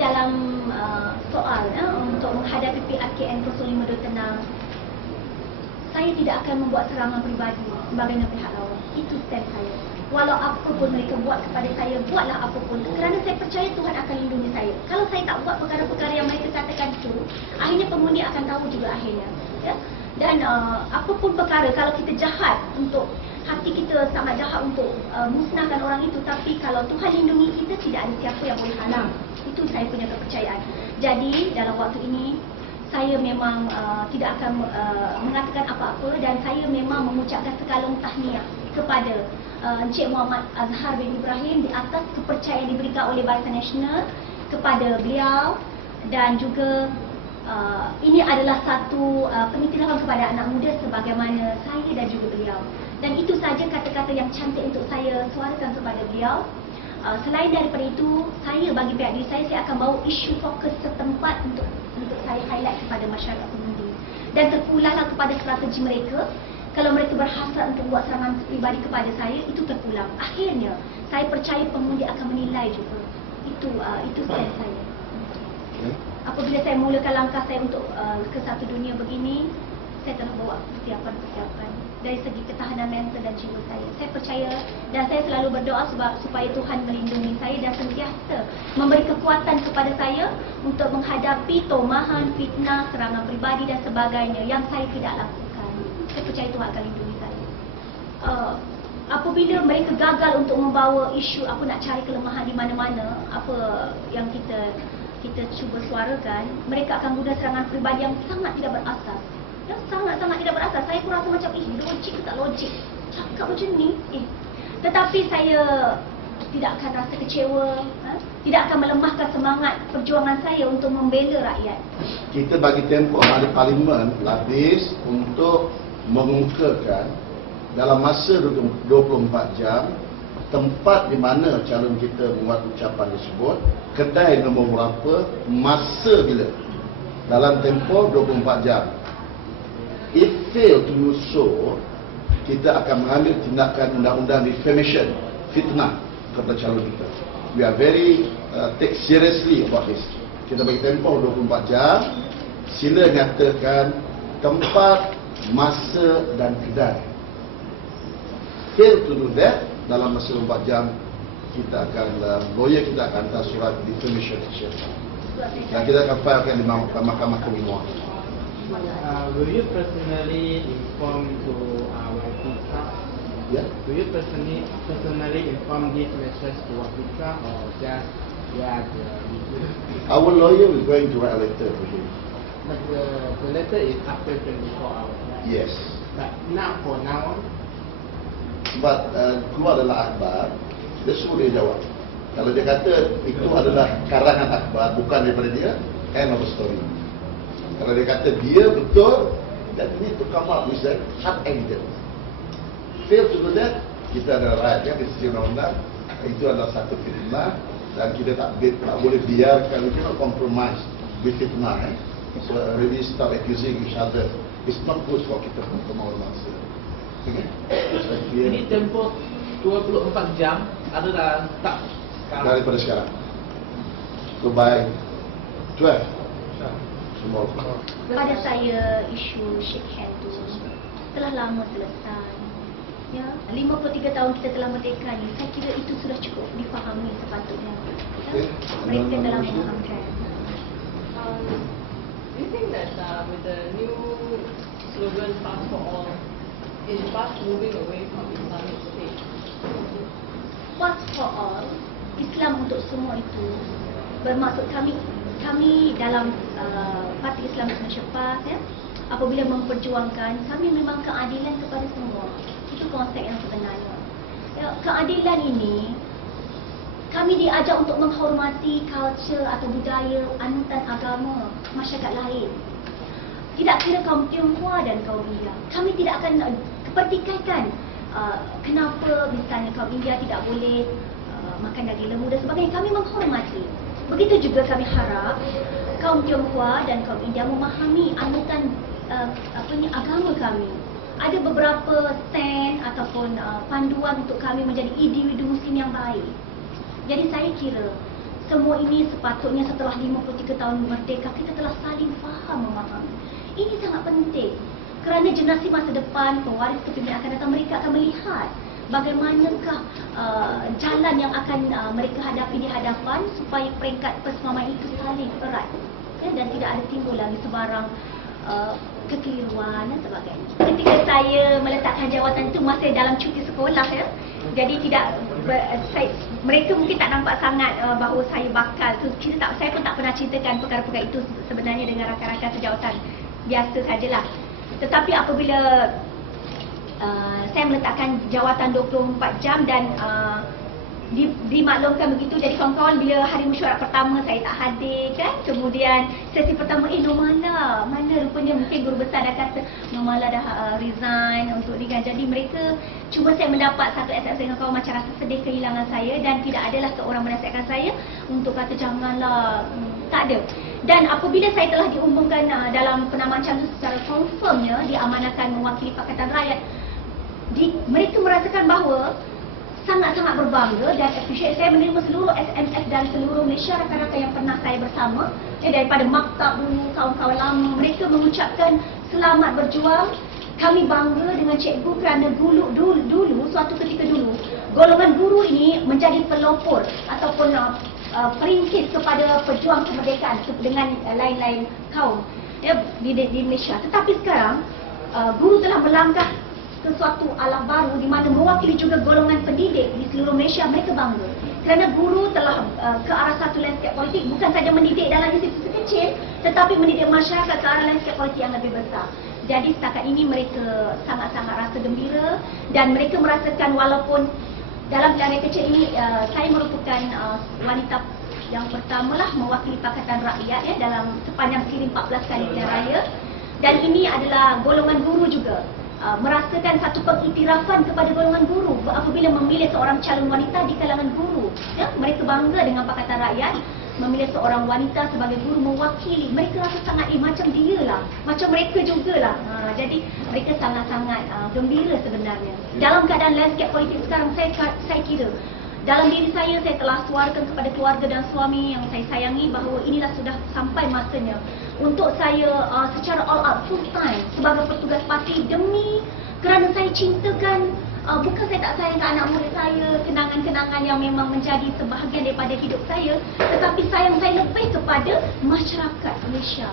dalam uh, soal uh, untuk menghadapi PRKN 05 Tenang, saya tidak akan membuat serangan peribadi sebagainya pihak lawan. Itu stand saya. Walau apa pun mereka buat kepada saya, buatlah apa pun. Kerana saya percaya Tuhan akan lindungi saya. Kalau saya tak buat perkara-perkara yang mereka katakan itu, akhirnya pengundi akan tahu juga akhirnya. Ya? Dan uh, apa pun perkara, kalau kita jahat untuk hati kita sangat jahat untuk uh, musnahkan orang itu. Tapi kalau Tuhan lindungi kita tidak ada siapa yang boleh halang. Itu saya punya kepercayaan. Jadi dalam waktu ini saya memang uh, tidak akan uh, mengatakan apa-apa dan saya memang mengucapkan sekalung tahniah kepada uh, Encik Muhammad Azhar bin Ibrahim di atas kepercayaan diberikan oleh Barisan Nasional kepada beliau dan juga uh, ini adalah satu uh, pengiktirafan kepada anak muda sebagaimana saya dan juga beliau dan itu saja kata-kata yang cantik untuk saya suarakan kepada beliau. Uh, selain daripada itu, saya bagi pihak diri saya, saya akan bawa isu fokus setempat untuk untuk saya highlight kepada masyarakat pengundi. Dan terpulanglah kepada strategi mereka. Kalau mereka berhasrat untuk buat serangan pribadi kepada saya, itu terpulang. Akhirnya, saya percaya pengundi akan menilai juga. Itu uh, itu stand saya. Apabila saya mulakan langkah saya untuk uh, ke satu dunia begini, saya telah bawa persiapan-persiapan dari segi ketahanan mental dan jiwa saya. Saya percaya dan saya selalu berdoa sebab supaya Tuhan melindungi saya dan sentiasa memberi kekuatan kepada saya untuk menghadapi tomahan, fitnah, serangan pribadi dan sebagainya yang saya tidak lakukan. Saya percaya Tuhan akan lindungi saya. Uh, apabila mereka gagal untuk membawa isu apa nak cari kelemahan di mana-mana, apa yang kita kita cuba suarakan, mereka akan guna serangan pribadi yang sangat tidak berasas yang sangat-sangat tidak berasas. Saya pun rasa macam, eh, logik ke tak logik? Cakap macam ni. Eh. Tetapi saya tidak akan rasa kecewa. Ha? Tidak akan melemahkan semangat perjuangan saya untuk membela rakyat. Kita bagi tempoh ahli parlimen lapis untuk mengungkapkan dalam masa 24 jam tempat di mana calon kita membuat ucapan tersebut, kedai nombor berapa, masa bila. Dalam tempoh 24 jam if fail to do so, kita akan mengambil tindakan undang-undang defamation, fitnah kepada calon kita. We are very uh, take seriously about this. Kita bagi tempoh 24 jam, sila nyatakan tempat, masa dan kedai. Fail to do that, dalam masa 24 jam, kita akan, uh, lawyer kita akan hantar surat defamation action. Dan kita akan filekan di mahkamah kriminal. Uh, will you personally inform to our Wapika? Yeah. Will you personally personally inform this message to Wapika or just yeah the Our lawyer is going to write a letter to him. But the, the letter is after 24 hours. Right? Yes. But now for now, Sebab uh, keluar adalah akhbar, kita suruh dia jawab. Kalau dia kata itu adalah karangan akhbar, bukan daripada dia, end of story. Kalau dia kata dia betul, dan need to come up with that hard evidence. Fail to do that, kita ada right kan di sisi undang-undang, itu adalah satu fitnah dan kita tak, tak boleh biarkan, we cannot compromise with fitnah. Eh? So really start accusing each other. It's not good for kita untuk mengormasi. Okay? Ini tempoh 24 jam adalah tak sekarang. Daripada sekarang. By 12. Semua. Pada saya isu shake hand tu telah lama selesai. Ya, 53 tahun kita telah merdeka ni, saya kira itu sudah cukup difahami sepatutnya. Ya, mereka telah memahamkan. Um, do you think that uh, with the new slogan "Fast for All" is fast moving away from Islamic State? Fast for all, Islam untuk semua itu bermaksud kami kami dalam uh, Parti Islam Malaysia PAS ya, apabila memperjuangkan kami memang keadilan kepada semua. Itu konsep yang sebenarnya. Ya, keadilan ini kami diajar untuk menghormati culture atau budaya anutan agama masyarakat lain. Tidak kira kaum Tionghoa dan kaum India. Kami tidak akan kepertikaikan uh, kenapa misalnya kaum India tidak boleh uh, makan daging lembu dan sebagainya. Kami menghormati. Begitu juga kami harap kaum Tionghoa dan kaum India memahami anutan uh, apa ni agama kami. Ada beberapa stand ataupun uh, panduan untuk kami menjadi individu muslim yang baik. Jadi saya kira semua ini sepatutnya setelah 53 tahun merdeka kita telah saling faham memahami. Ini sangat penting. Kerana generasi masa depan, pewaris kepimpinan akan datang, mereka akan melihat bagaimanakah uh, jalan yang akan uh, mereka hadapi di hadapan supaya peringkat persefahaman itu saling erat ya, dan tidak ada timbul lagi sebarang uh, kekeliruan dan sebagainya. Ketika saya meletakkan jawatan itu masih dalam cuti sekolah ya. Jadi tidak ber, saya, mereka mungkin tak nampak sangat uh, bahawa saya bakal kita tak saya pun tak pernah ceritakan perkara-perkara itu sebenarnya dengan rakan-rakan sejawatan. Biasa sajalah. Tetapi apabila uh, saya meletakkan jawatan 24 jam dan uh, di, dimaklumkan begitu jadi kawan-kawan bila hari mesyuarat pertama saya tak hadir kan? Kemudian sesi pertama eh Nur Mala mana rupanya mungkin guru besar dah kata Nur Mala dah uh, resign untuk ni kan jadi mereka cuma saya mendapat satu SMS dengan kawan macam rasa sedih kehilangan saya dan tidak adalah seorang menasihatkan saya untuk kata janganlah. Hmm, tak ada dan apabila saya telah diumumkan uh, dalam penamaan calon secara confirmnya diamanahkan mewakili Pakatan Rakyat di, mereka merasakan bahawa sangat-sangat berbangga dan appreciate saya menerima seluruh SMS dari seluruh Malaysia rakan-rakan yang pernah saya bersama. Eh, daripada maktab dulu kawan-kawan lama mereka mengucapkan selamat berjuang. Kami bangga dengan cikgu kerana dulu dulu dulu suatu ketika dulu golongan guru ini menjadi pelopor ataupun uh, uh, kepada pejuang kemerdekaan dengan uh, lain-lain kaum ya, di, di, di Malaysia. Tetapi sekarang uh, guru telah melangkah sesuatu alam baru di mana mewakili juga golongan pendidik di seluruh Malaysia. Mereka bangga kerana guru telah uh, ke arah satu landscape politik bukan saja mendidik dalam institusi kecil tetapi mendidik masyarakat ke arah landscape politik yang lebih besar. Jadi setakat ini mereka sangat-sangat rasa gembira dan mereka merasakan walaupun dalam pilihan kecil ini uh, saya merupakan uh, wanita yang pertama lah mewakili Pakatan Rakyat ya dalam sepanjang siri 14 kali pilihan raya. Dan ini adalah golongan guru juga. Uh, merasakan satu pengiktirafan kepada golongan guru. Apabila memilih seorang calon wanita di kalangan guru. Ya, mereka bangga dengan Pakatan Rakyat memilih seorang wanita sebagai guru mewakili. Mereka rasa sangat eh macam dia lah, macam mereka jugalah. Ha, jadi mereka sangat-sangat uh, gembira sebenarnya. Dalam keadaan landscape politik sekarang saya saya kira dalam diri saya, saya telah suarakan kepada keluarga dan suami yang saya sayangi bahawa inilah sudah sampai masanya untuk saya uh, secara all out full time sebagai petugas parti demi kerana saya cintakan uh, bukan saya tak sayang anak murid saya kenangan-kenangan yang memang menjadi sebahagian daripada hidup saya tetapi sayang saya lebih kepada masyarakat Malaysia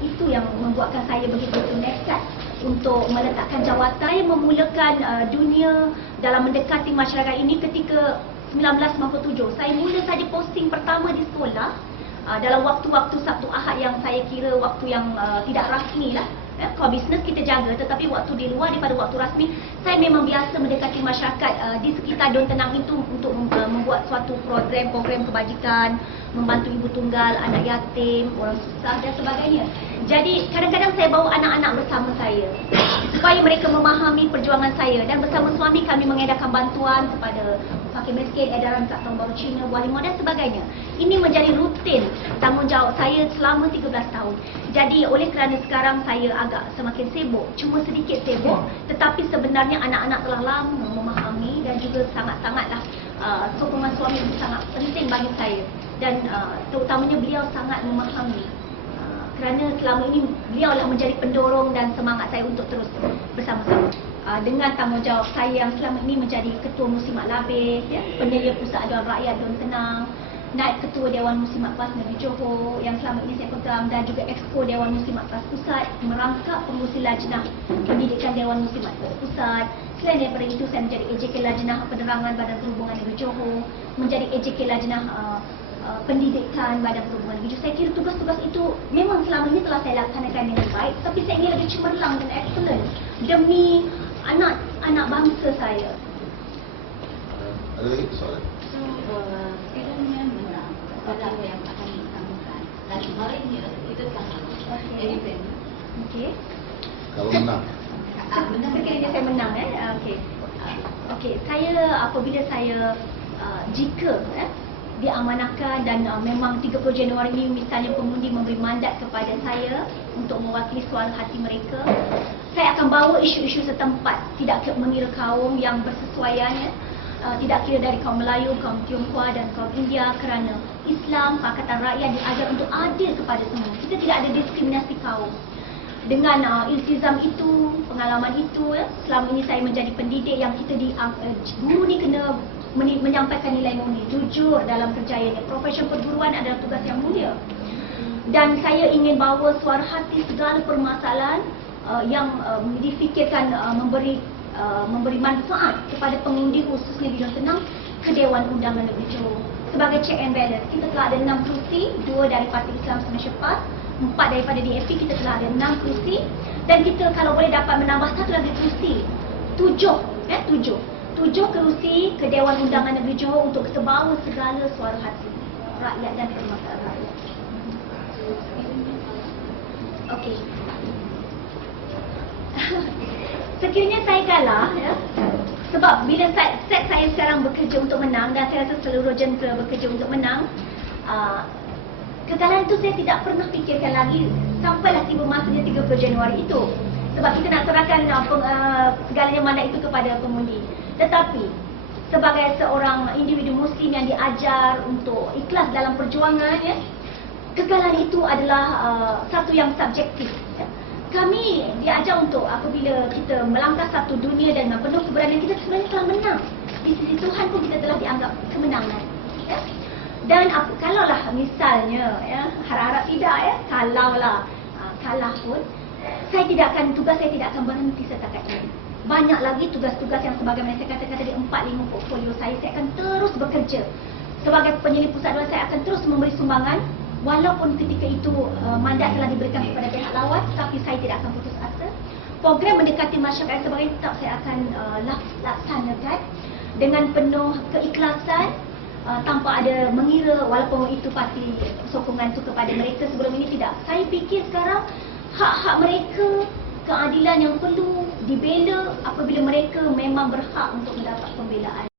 itu yang membuatkan saya begitu nekat untuk meletakkan jawatan saya memulakan uh, dunia dalam mendekati masyarakat ini ketika 1997. Saya mula saja posting pertama di sekolah uh, dalam waktu-waktu Sabtu Ahad yang saya kira waktu yang uh, tidak rasmi lah. Eh, kalau bisnes kita jaga tetapi waktu di luar daripada waktu rasmi saya memang biasa mendekati masyarakat uh, di sekitar Don Tenang itu untuk membuat suatu program-program kebajikan membantu ibu tunggal, anak yatim, orang susah dan sebagainya. Jadi kadang-kadang saya bawa anak-anak bersama saya supaya mereka memahami perjuangan saya dan bersama suami kami mengedarkan bantuan kepada fakir miskin, edaran kat baru Cina, buah limau dan sebagainya. Ini menjadi rutin tanggungjawab saya selama 13 tahun. Jadi oleh kerana sekarang saya agak semakin sibuk, cuma sedikit sibuk tetapi sebenarnya anak-anak telah lama memahami dan juga sangat-sangatlah uh, sokongan suami itu sangat penting bagi saya dan uh, terutamanya beliau sangat memahami kerana selama ini beliau lah menjadi pendorong dan semangat saya untuk terus bersama-sama. Uh, dengan tanggungjawab saya yang selama ini menjadi Ketua Muslimat Labih, ya, penyelia Pusat Aduan Rakyat Don Tenang, Naib Ketua Dewan Muslimat PAS Negeri Johor yang selama ini saya pegang dan juga Exco Dewan Muslimat PAS Pusat merangkap pengurusi lajnah pendidikan Dewan Muslimat PAS Pusat. Selain daripada itu, saya menjadi AJK Lajnah Penerangan Badan Perhubungan Negeri Johor, menjadi AJK Lajnah uh, Uh, pendidikan badan perhubungan negeri. Saya kira tugas-tugas itu memang selama ini telah saya laksanakan dengan baik tapi saya ingin lebih cemerlang dan excellent demi anak-anak bangsa saya. Ada lagi soalan? So, uh, menang pada apa yang akan ditangguhkan. Dan hari ini kita sangat independen. Okey. Kalau menang. Ah, menang Sekiranya saya menang eh. Ah, Okey. Okey, saya apabila saya uh, jika eh diamanahkan dan uh, memang 30 Januari ini misalnya pengundi memberi mandat kepada saya untuk mewakili suara hati mereka saya akan bawa isu-isu setempat tidak mengira kaum yang bersesuaian uh, tidak kira dari kaum Melayu, kaum Tionghoa dan kaum India kerana Islam, Pakatan Rakyat diajar untuk adil kepada semua. Kita tidak ada diskriminasi kaum. Dengan uh, iltizam itu, pengalaman itu, ya, selama ini saya menjadi pendidik yang kita di uh, guru ni kena menyampaikan nilai murni, jujur dalam kerjayanya. Profesion perguruan adalah tugas yang mulia. Dan saya ingin bawa suara hati segala permasalahan uh, yang uh, difikirkan uh, memberi uh, memberi manfaat kepada pengundi khususnya bidang tenang ke Dewan Undangan Negeri Johor. Sebagai check and balance, kita telah ada 6 kerusi, 2 dari Parti Islam Malaysia PAS, 4 daripada DAP, kita telah ada 6 kerusi dan kita kalau boleh dapat menambah satu lagi kerusi, 7, eh 7. 7 kerusi ke Dewan Undangan Negeri Johor untuk kita bawa segala suara hati rakyat dan permasalahan rakyat. Okey. Sekiranya saya kalah ya. Sebab bila set, set saya sekarang bekerja untuk menang dan saya rasa seluruh jentera bekerja untuk menang, uh, kekalahan itu saya tidak pernah fikirkan lagi sampailah tiba masanya 30 Januari itu. Sebab kita nak serahkan uh, peng, uh, segalanya mandat itu kepada pengundi. Tetapi sebagai seorang individu muslim yang diajar untuk ikhlas dalam perjuangan ya, kegagalan itu adalah uh, satu yang subjektif. Ya. Kami diajar untuk apabila kita melangkah satu dunia dan penuh keberanian kita sebenarnya telah menang. Di sisi Tuhan pun kita telah dianggap kemenangan. Ya. Dan ap- kalaulah misalnya ya harap-harap tidak ya kalaulah uh, kalah pun saya tidak akan tugas saya tidak akan berhenti setakat ini. Banyak lagi tugas-tugas yang sebagaimana saya katakan tadi 4 5 portfolio saya saya akan terus bekerja. Sebagai penyelidik pusat dua saya akan terus memberi sumbangan walaupun ketika itu uh, mandat telah diberikan kepada pihak lawan tapi saya tidak akan putus asa. Program mendekati masyarakat sebagainya tetap saya akan uh, laks- laksanakan dengan penuh keikhlasan uh, tanpa ada mengira walaupun itu pasti sokongan itu kepada mereka sebelum ini tidak. Saya fikir sekarang hak-hak mereka keadilan yang perlu dibela apabila mereka memang berhak untuk mendapat pembelaan.